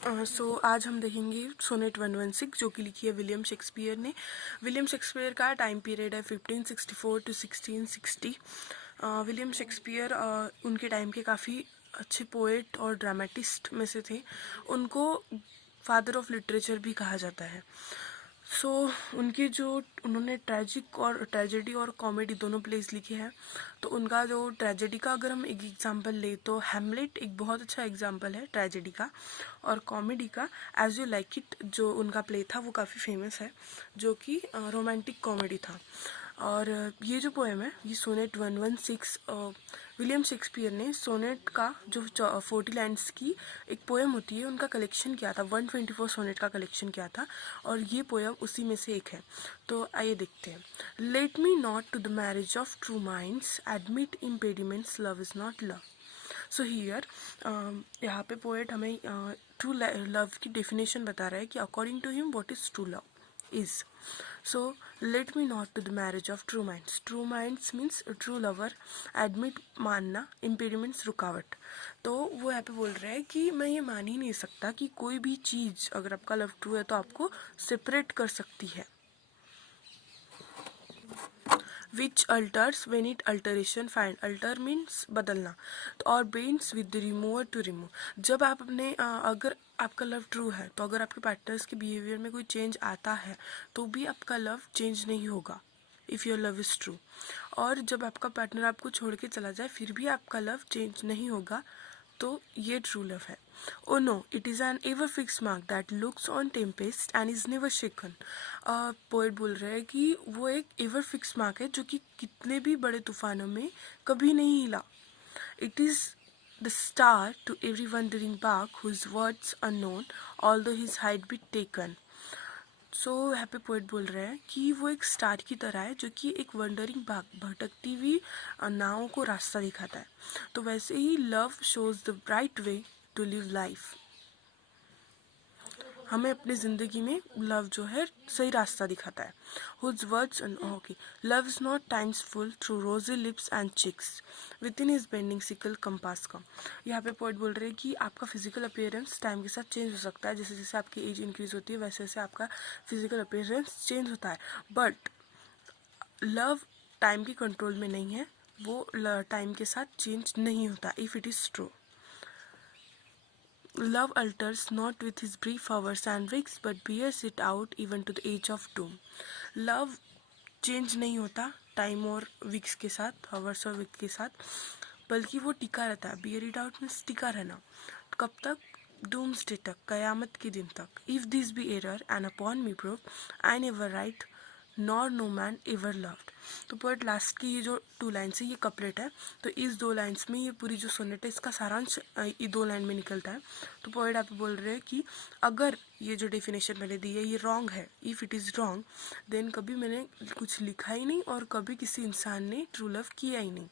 आज हम देखेंगे सोनेट 116 जो कि लिखी है विलियम शेक्सपियर ने। विलियम शेक्सपियर का टाइम पीरियड है 1564 टू 1660। विलियम शेक्सपियर उनके टाइम के काफ़ी अच्छे पोएट और ड्रामेटिस्ट में से थे। उनको फादर ऑफ लिटरेचर भी कहा जाता है। उनकी जो उन्होंने ट्रेजिक और ट्रेजेडी और कॉमेडी दोनों प्लेस लिखे हैं। तो उनका जो ट्रेजेडी का अगर हम एक एग्जांपल ले तो हैमलेट एक बहुत अच्छा एग्जांपल है ट्रेजेडी का। और कॉमेडी का एज यू लाइक इट जो उनका प्ले था वो काफ़ी फेमस है, जो कि रोमांटिक कॉमेडी था। और ये जो पोएम है ये सोनेट 116 विलियम शेक्सपियर ने सोनेट का जो 40 लाइन्स की एक पोएम होती है उनका कलेक्शन किया था। 124 सोनेट का कलेक्शन किया था और ये पोएम उसी में से एक है। तो आइए देखते हैं। Let me not to the marriage of true minds admit impediments, love is not love. So here यहाँ पे पोएट हमें ट्रू लव की डेफिनेशन बता रहा है कि according to him what is true love is. So let me not to the marriage of true minds. True minds means a true lover. Admit मानना, impediments रुकावट। तो वो यहाँ पे बोल रहा है कि मैं ये मान ही नहीं सकता कि कोई भी चीज़ अगर आपका लव ट्रू है तो आपको सेपरेट कर सकती है। Which alters when it alteration find, alter means बदलना, और bends with the remover to remove। जब आप अपने अगर आपका लव ट्रू है तो अगर आपके पार्टनर्स के बिहेवियर में कोई चेंज आता है तो भी आपका लव चेंज नहीं होगा if your love is true. और जब आपका पार्टनर आपको छोड़ के चला जाए फिर भी आपका लव चेंज नहीं होगा, तो ये ट्रू लव है। O no, it is an ever fixed mark that looks on tempest and is never shaken. Poet बोल रहे हैं कि वो एक एवर फिक्स मार्क है जो कि कितने भी बड़े तूफानों में कभी नहीं हिला। It is the star to every wandering bark whose worth's unknown although his height be taken. यहाँ पे पोएट बोल रहे हैं कि वो एक स्टार की तरह है जो कि एक वंडरिंग बाग भटकती हुई नावों को रास्ता दिखाता है। तो वैसे ही love shows the right way to live life. हमें अपनी ज़िंदगी में लव जो है सही रास्ता दिखाता है। Whose words okay, love is not times fool through rosy lips and cheeks within his bending sickle compass come. यहाँ पे पॉइंट बोल रहे हैं कि आपका फिजिकल अपीयरेंस टाइम के साथ चेंज हो सकता है। जैसे जैसे आपकी एज इंक्रीज होती है वैसे वैसे आपका फिजिकल अपीयरेंस चेंज होता है। बट लव टाइम के कंट्रोल में नहीं है, वो टाइम के साथ चेंज नहीं होता if it is true. Love alters not with his brief hours and weeks but bears it out even to the age of doom. Love change नहीं होता टाइम और वीक्स के साथ, हावर्स और वीक के साथ, बल्कि वो टिका रहता है। बियर इट आउट मीन्स टिका रहना। कब तक? डूम्सडे तक, कयामत के दिन तक। If this be error and upon me proof I never write nor no man ever loved. तो पोएट लास्ट की ये जो 2 लाइन्स है ये कपलेट है। तो इस 2 लाइन्स में ये पूरी जो सोनेट है इसका सारांश ये 2 लाइन में निकलता है। तो पोएट आप बोल रहे हैं कि अगर ये जो डेफिनेशन मैंने दी है ये रॉन्ग है, if it is wrong then कभी मैंने कुछ लिखा ही नहीं और कभी किसी इंसान ने ट्रू लव किया ही नहीं।